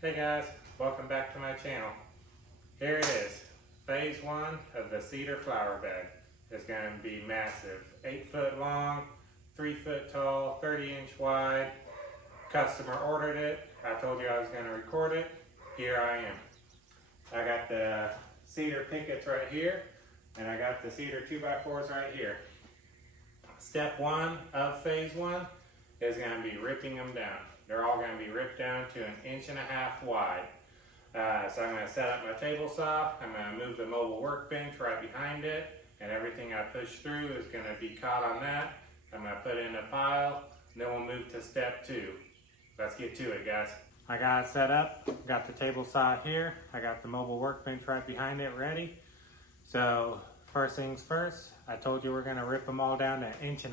Hey guys, welcome back to my channel. Here it is, phase 1 of the cedar flower bed. It's going to be massive, 8 foot long, 3 foot tall, 30-inch wide. Customer ordered it. I told you I was going to record it. Here I am. I got the cedar pickets right here, and I got the cedar 2x4s right here. Step 1 of phase 1 is going to be ripping them down. They're all going to be ripped down to 1.5 inches wide. So I'm going to set up my table saw. I'm going to move the mobile workbench right behind it, and everything I push through is going to be caught on that. I'm going to put it in a pile, and then we'll move to step 2. Let's get to it, guys. I got it set up. Got the table saw here. I got the mobile workbench right behind it ready. So first things first, I told you we're going to rip them all down to 1.5 inches.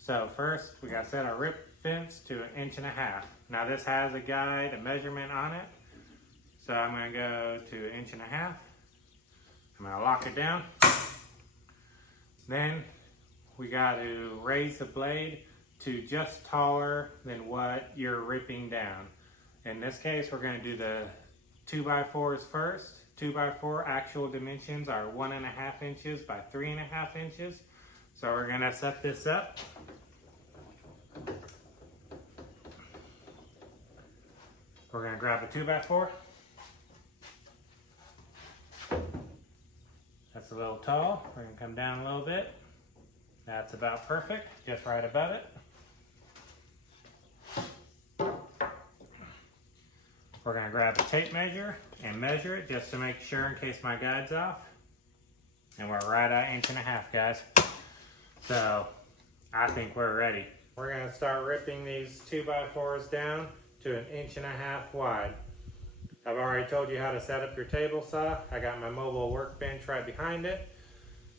So first, we got to set our rip fence to 1.5 inches. Now this has a guide, a measurement on it. So I'm going to go to 1.5 inches. I'm going to lock it down. Then we got to raise the blade to just taller than what you're ripping down. In this case, we're going to do the 2x4s first. 2x4 actual dimensions are 1.5 inches by 3.5 inches. So we're going to set this up. We're going to grab a 2x4. That's a little tall. We're going to come down a little bit. That's about perfect, just right above it. We're going to grab a tape measure and measure it just to make sure in case my guide's off. And we're right at 1.5 inches, guys. So I think we're ready. We're going to start ripping these 2x4s down to 1.5 inches wide. I've already told you how to set up your table saw. I got my mobile workbench right behind it.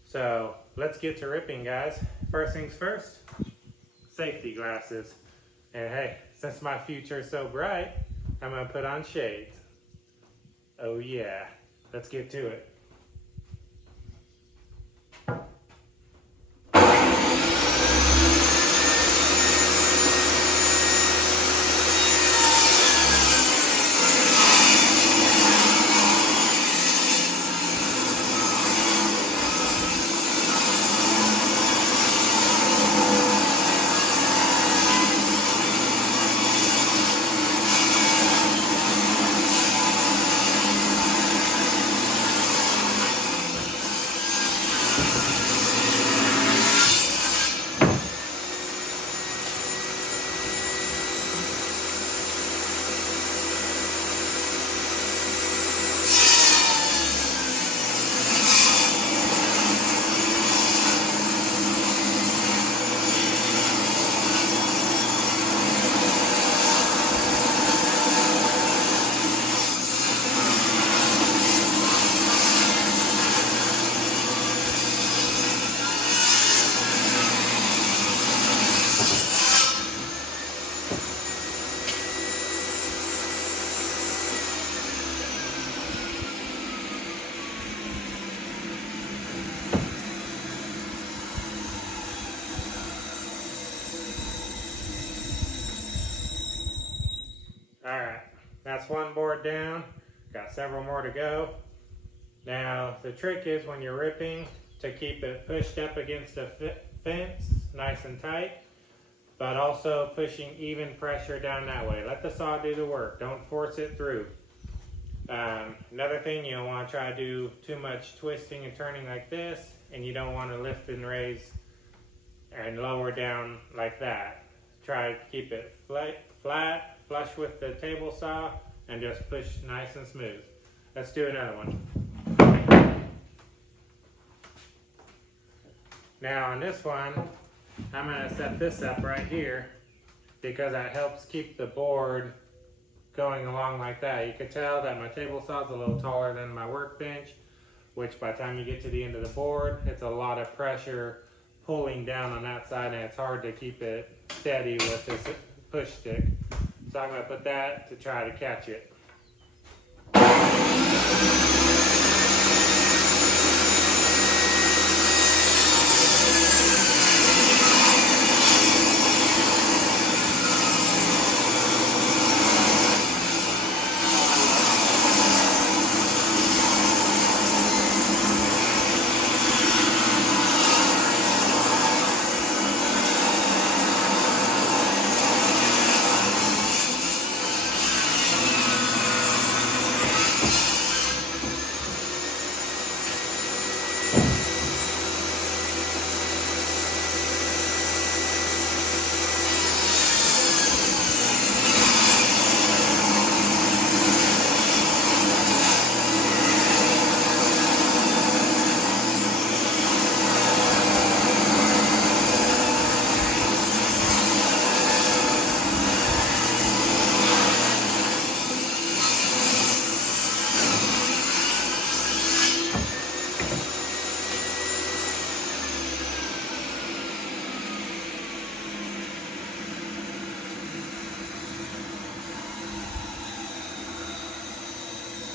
So let's get to ripping, guys. First things first, safety glasses. And hey, since my future is so bright, I'm gonna put on shades. Oh yeah, let's get to it. Alright, that's one board down. Got several more to go. Now, the trick is when you're ripping to keep it pushed up against the fence, nice and tight, but also pushing even pressure down that way. Let the saw do the work. Don't force it through. Another thing, you don't want to try to do too much twisting and turning like this, and you don't want to lift and raise and lower down like that. Try to keep it flat, flush with the table saw, and just push nice and smooth. Let's do another one. Now on this one, I'm going to set this up right here because that helps keep the board going along like that. You can tell that my table saw is a little taller than my workbench, which by the time you get to the end of the board, it's a lot of pressure pulling down on that side, and it's hard to keep it steady with this push stick. So I'm going to put that to try to catch it.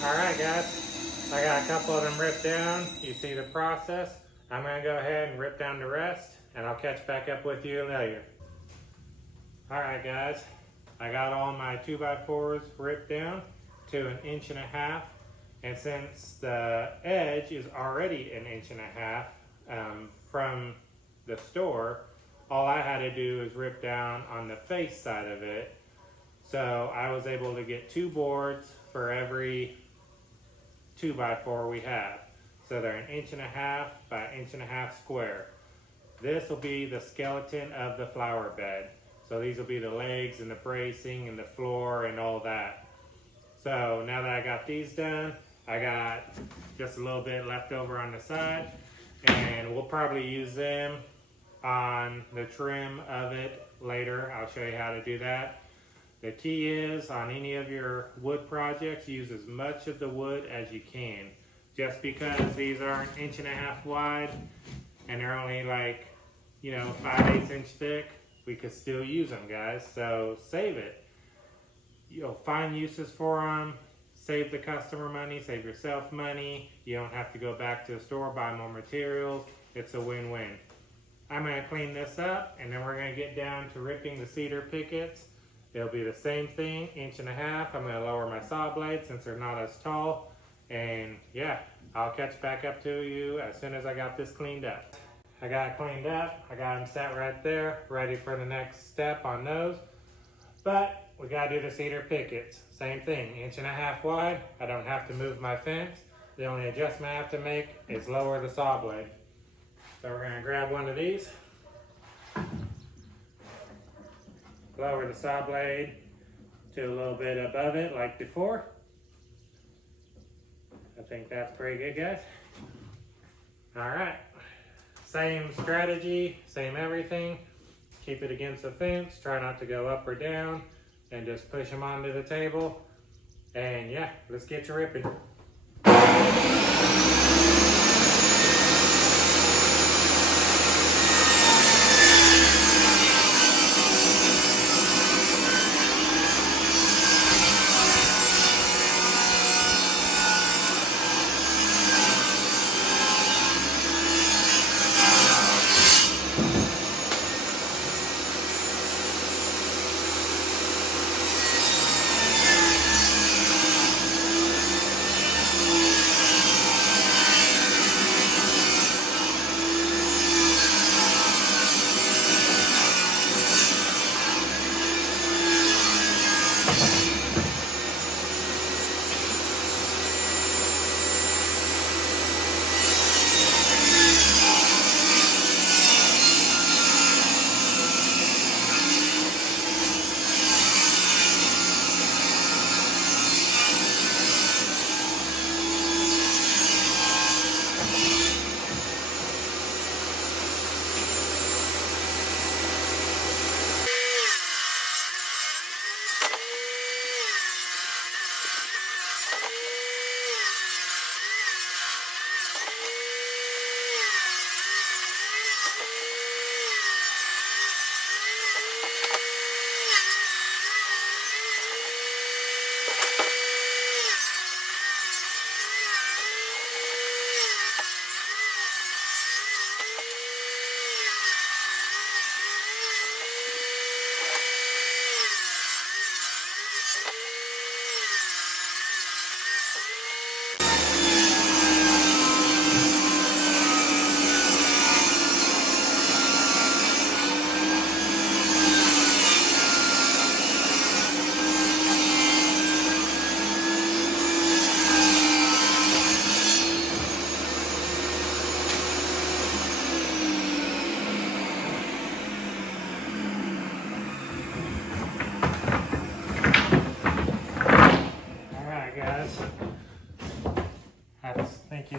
Alright guys, I got a couple of them ripped down. You see the process. I'm going to go ahead and rip down the rest, and I'll catch back up with you later. Alright guys, I got all my 2x4s ripped down to 1.5 inches, and since the edge is already 1.5 inches from the store, all I had to do is rip down on the face side of it. So I was able to get 2 boards for every 2x4 we have. So they're 1.5 inches by 1.5 inches square. This will be the skeleton of the flower bed. So these will be the legs and the bracing and the floor and all that. So now that I got these done, I got just a little bit left over on the side, and we'll probably use them on the trim of it later. I'll show you how to do that. The key is, on any of your wood projects, use as much of the wood as you can. Just because these are 1.5 inches wide and they're only like, 5/8 inch thick, we could still use them, guys. So save it. You'll find uses for them. Save the customer money, save yourself money. You don't have to go back to the store, buy more materials. It's a win-win. I'm going to clean this up, and then we're going to get down to ripping the cedar pickets. It'll be the same thing, 1.5 inches. I'm going to lower my saw blade since they're not as tall. And yeah, I'll catch back up to you as soon as I got this cleaned up. I got it cleaned up. I got them set right there, ready for the next step on those. But we got to do the cedar pickets. Same thing, 1.5 inches wide. I don't have to move my fence. The only adjustment I have to make is lower the saw blade. So we're going to grab one of these, lower the saw blade to a little bit above it like before. I think that's pretty good, guys. Alright, same strategy, same everything. Keep it against the fence, try not to go up or down, and just push them onto the table. And yeah, let's get you ripping.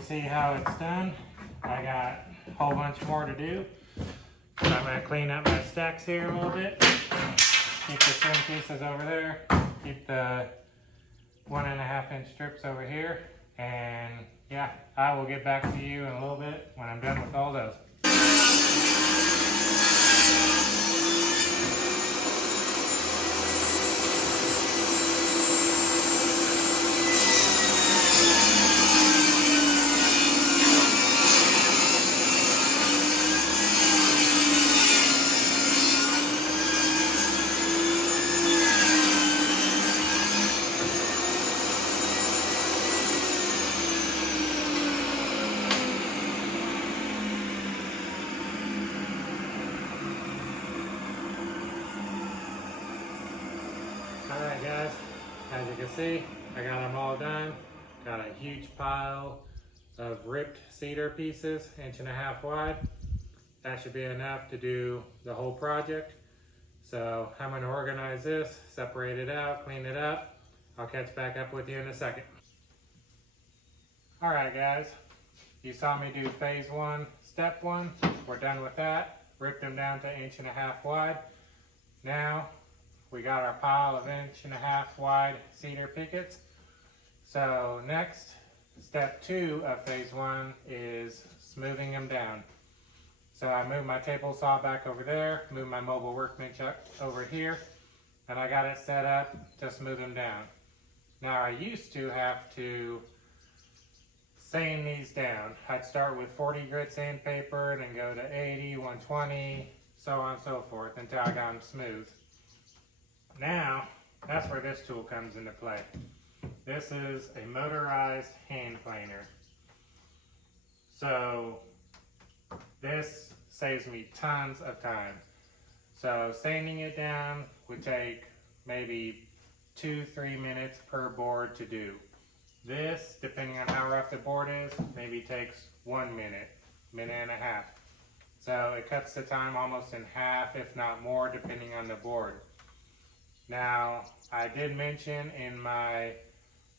See how it's done. I got a whole bunch more to do. So I'm going to clean up my stacks here a little bit. Keep the trim pieces over there. Keep the 1.5 inch strips over here. And yeah, I will get back to you in a little bit when I'm done with all those. As you can see, I got them all done. Got a huge pile of ripped cedar pieces, 1.5 inches wide. That should be enough to do the whole project. So I'm going to organize this, separate it out, clean it up. I'll catch back up with you in a second. Alright guys, you saw me do phase 1, step 1. We're done with that. Ripped them down to 1.5 inches wide. Now we got our pile of 1.5 inches wide cedar pickets. So next, step 2 of phase 1 is smoothing them down. So I moved my table saw back over there, moved my mobile workbench up over here, and I got it set up to smooth them down. Now I used to have to sand these down. I'd start with 40 grit sandpaper and then go to 80, 120, so on and so forth until I got them smooth. Now, that's where this tool comes into play. This is a motorized hand planer. So this saves me tons of time. So sanding it down would take maybe 2-3 minutes per board to do. This, depending on how rough the board is, maybe takes 1 minute, 1.5 minutes. So it cuts the time almost in half, if not more, depending on the board. Now, I did mention in my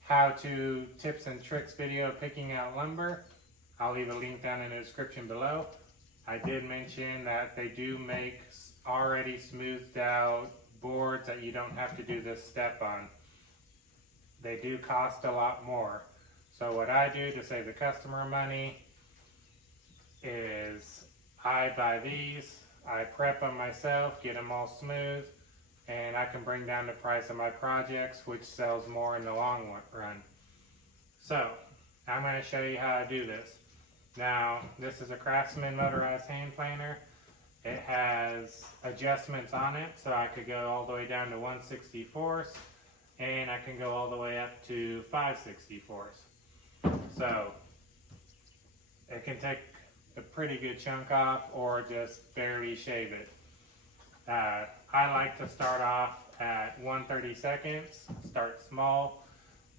how-to tips and tricks video of picking out lumber, I'll leave a link down in the description below. I did mention that they do make already smoothed out boards that you don't have to do this step on. They do cost a lot more. So what I do to save the customer money is I buy these, I prep them myself, get them all smooth, and I can bring down the price of my projects, which sells more in the long run. So I'm going to show you how I do this. Now, this is a Craftsman motorized hand planer. It has adjustments on it, so I could go all the way down to 1/64, and I can go all the way up to 5/64. So it can take a pretty good chunk off or just barely shave it. I like to start off at 1/32, start small,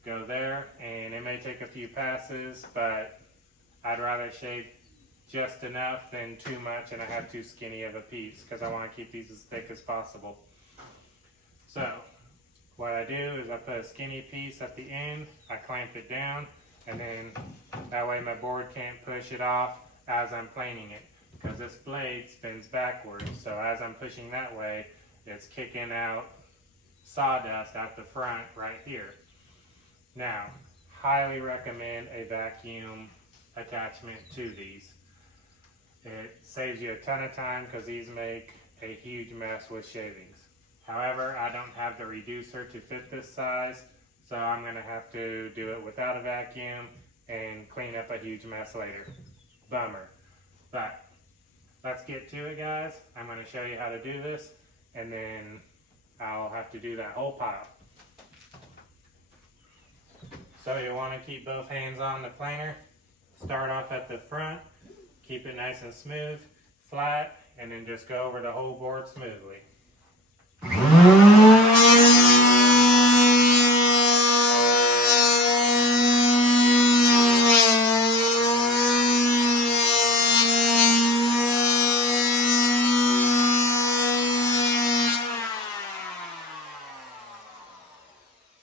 go there, and it may take a few passes, but I'd rather shave just enough than too much and I have too skinny of a piece because I want to keep these as thick as possible. So what I do is I put a skinny piece at the end, I clamp it down, and then that way my board can't push it off as I'm planing it, because this blade spins backwards, so as I'm pushing that way, it's kicking out sawdust out the front right here. Now, highly recommend a vacuum attachment to these. It saves you a ton of time because these make a huge mess with shavings. However, I don't have the reducer to fit this size, so I'm going to have to do it without a vacuum and clean up a huge mess later. Bummer. But let's get to it, guys. I'm going to show you how to do this, and then I'll have to do that whole pile. So you want to keep both hands on the planer. Start off at the front, keep it nice and smooth, flat, and then just go over the whole board smoothly.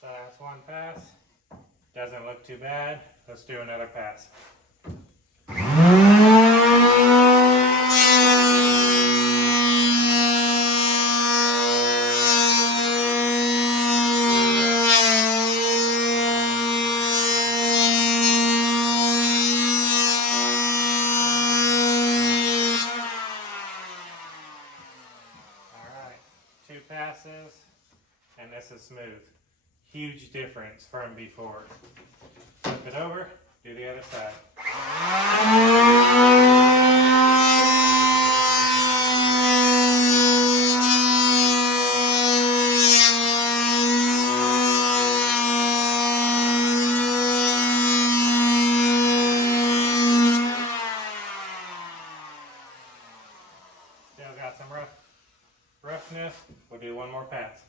So that's one pass. Doesn't look too bad. Let's do another pass. Alright, 2 passes, and this is smooth. Huge difference from before. Flip it over, do the other side. Still got some roughness. We'll do one more pass.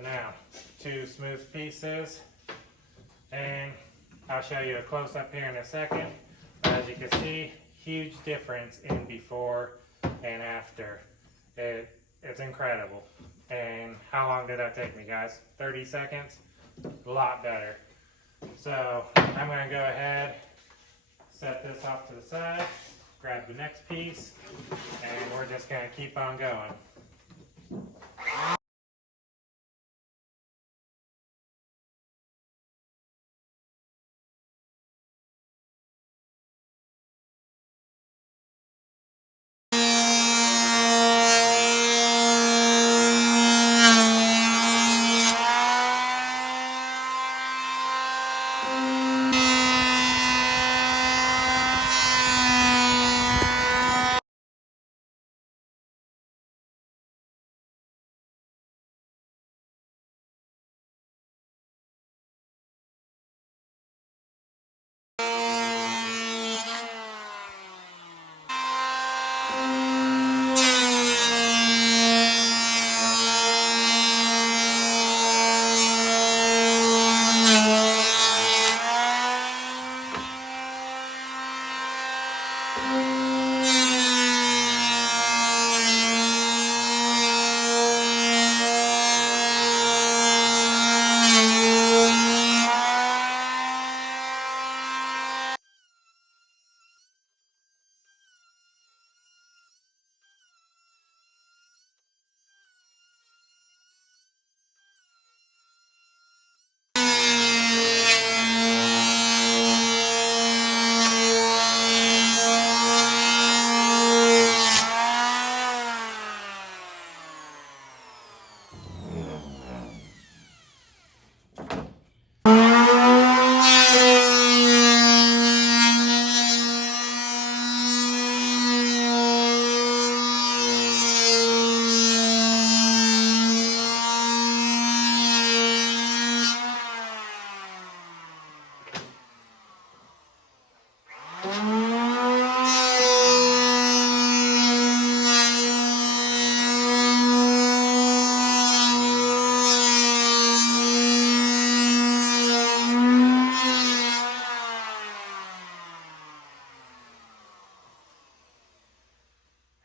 So now, 2 smooth pieces, and I'll show you a close-up here in a second. As you can see, huge difference in before and after. It's incredible. And how long did that take me, guys? 30 seconds? A lot better. So I'm going to go ahead, set this off to the side, grab the next piece, and we're just going to keep on going.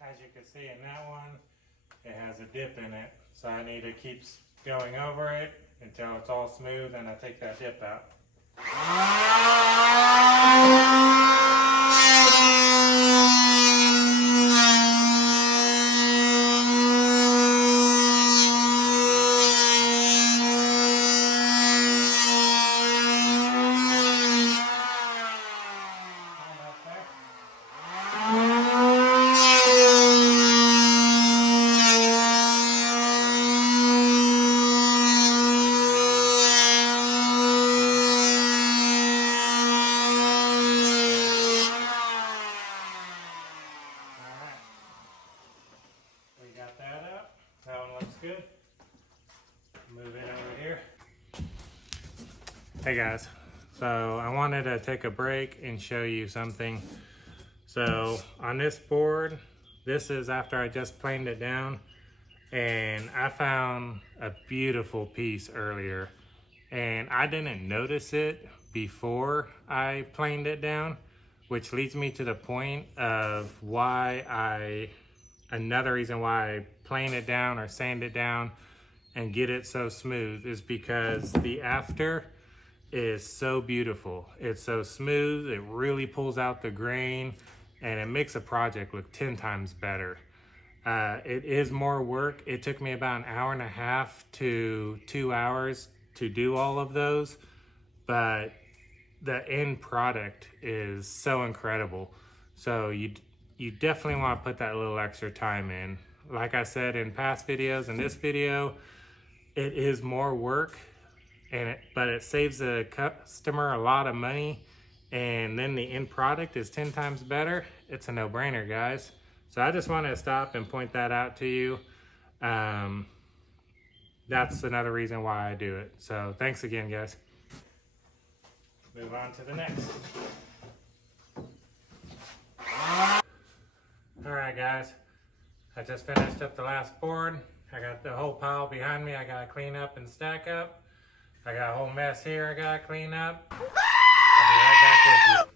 As you can see in that one, it has a dip in it. So I need to keep going over it until it's all smooth and I take that dip out. That one looks good. Move it over here. Hey guys, so I wanted to take a break and show you something. So on this board, this is after I just planed it down, and I found a beautiful piece earlier, and I didn't notice it before I planed it down, which leads me to the point of another reason why I plane it down or sand it down and get it so smooth is because the after is so beautiful. It's so smooth, it really pulls out the grain, and it makes a project look 10 times better. It is more work. It took me about an hour and a half to 2 hours to do all of those, but the end product is so incredible. So you definitely want to put that little extra time in. Like I said in past videos, in this video, it is more work, but it saves the customer a lot of money, and then the end product is 10 times better. It's a no-brainer, guys. So I just want to stop and point that out to you. That's another reason why I do it. So thanks again, guys. Move on to the next. All right, guys. I just finished up the last board. I got the whole pile behind me I gotta clean up and stack up. I got a whole mess here I gotta clean up. I'll be right back with you.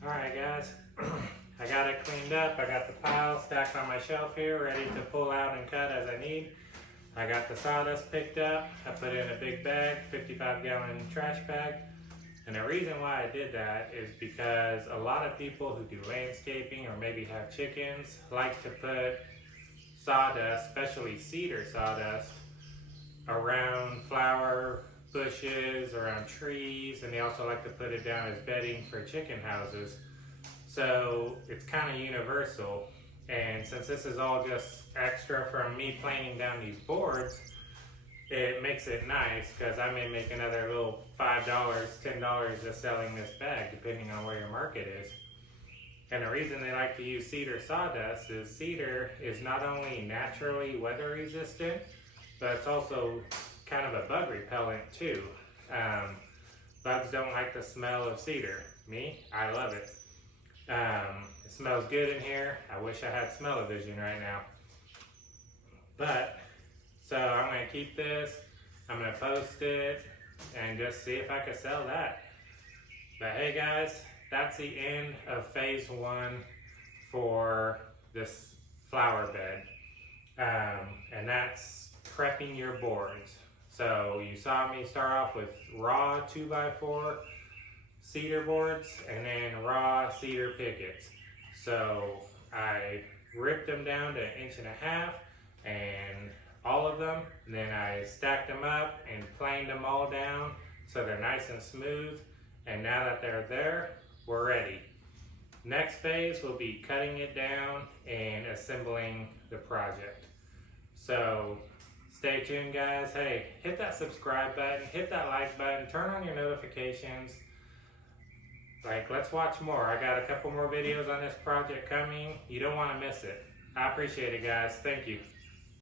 Alright guys, I got it cleaned up. I got the pile stacked on my shelf here, ready to pull out and cut as I need. I got the sawdust picked up. I put it in a big bag, 55-gallon trash bag. And the reason why I did that is because a lot of people who do landscaping or maybe have chickens like to put sawdust, especially cedar sawdust, around flower bushes, around trees, and they also like to put it down as bedding for chicken houses. So it's kind of universal. And since this is all just extra from me planing down these boards, it makes it nice because I may make another little $5, $10 just selling this bag, depending on where your market is. And the reason they like to use cedar sawdust is cedar is not only naturally weather resistant, but it's also kind of a bug repellent too. Bugs don't like the smell of cedar. Me, I love it. It smells good in here. I wish I had smell-o-vision right now. But, so I'm gonna keep this, I'm gonna post it, and just see if I can sell that. But hey guys, that's the end of phase 1 for this flower bed. And that's prepping your boards. So you saw me start off with raw 2x4 cedar boards and then raw cedar pickets. So I ripped them down to 1.5 inches and all of them, and then I stacked them up and planed them all down so they're nice and smooth. And now that they're there, we're ready. Next phase will be cutting it down and assembling the project. So stay tuned guys. Hey, hit that subscribe button, hit that like button, turn on your notifications. Like, let's watch more. I got a couple more videos on this project coming. You don't want to miss it. I appreciate it guys. Thank you.